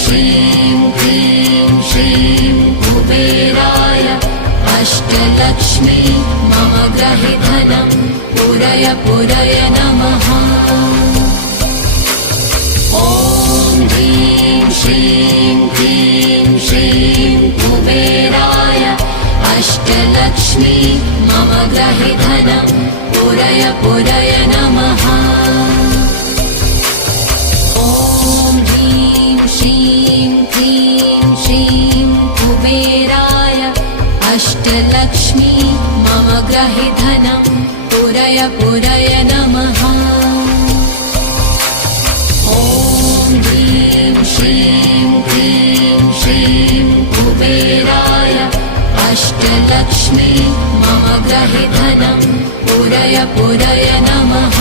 श्रीं क्लीं श्रीं कुबेराय अष्टलक्ष्मी मम गृहे धनं पूरय पूरय नमः। ॐ ह्रीं श्रीं क्लीं श्रीं कुबेराय अष्टलक्ष्मी मम गृहे धनं पूरय पूरय नमः। ॐ ह्रीं श्रीं क्लीं श्रीं कुबेराय अष्टलक्ष्मी मम गृहे धनं पूरय पूरय नमः। ॐ ह्रीं श्रीं क्लीं श्रीं कुबेराय अष्टलक्ष्मी मम गृहे धनं पूरय पूरय नमः।